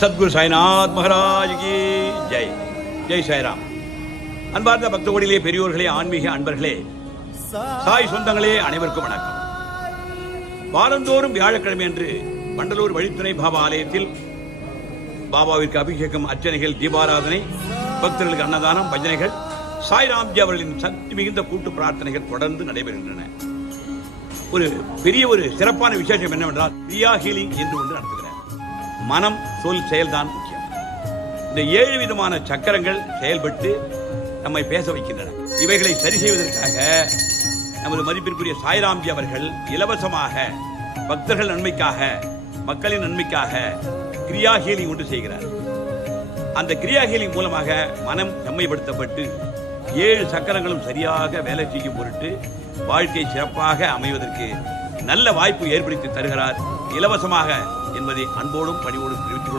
சத்குரு சாய்நாத் மகாராஜ் கி ஜெய். ஜெய் சாய்ராம். அன்பார்ந்த பக்த கோடியிலே பெரியோர்களே, ஆன்மீக அன்பர்களே, சாய் சொந்தங்களே, அனைவருக்கும் வணக்கம். வாரந்தோறும் வியாழக்கிழமை அன்று வண்டலூர் வழித்துணை பாபா ஆலயத்தில் பாபாவிற்கு அபிஷேகம், அர்ச்சனைகள், தீபாராதனை, பக்தர்களுக்கு அன்னதானம், பஜனைகள், சாய்ராம்ஜி அவர்களின் சக்தி மிகுந்த கூட்டு பிரார்த்தனைகள் தொடர்ந்து நடைபெறுகின்றன. ஒரு பெரிய சிறப்பான விசேஷம் என்னவென்றால் கிரியா ஹீலிங் என்று ஒன்று நடத்துகிறார். மனம், சொல், செயல்தான் முக்கியம். இந்த 7 விதமான சக்கரங்கள் செயல்பட்டு நம்மை பேச வைக்கின்றன. இவைகளை சரி செய்வதற்காக நமது மதிப்பிற்குரிய சாய்ராம்ஜி அவர்கள் இலவசமாக பக்தர்கள் நன்மைக்காக, மக்களின் நன்மைக்காக கிரியா ஹீலிங் ஒன்று செய்கிறார். அந்த கிரியா ஹீலிங் மூலமாக மனம் செம்மைப்படுத்தப்பட்டு 7 சக்கரங்களும் சரியாக வேலை செய்யும் பொருட்டு வாழ்க்கை சிறப்பாக அமைவதற்கு நல்ல வாய்ப்பு ஏற்படுத்தி தருகிறார், இலவசமாக என்பதை அன்போடும் பணிவோடும் தெரிவித்துக்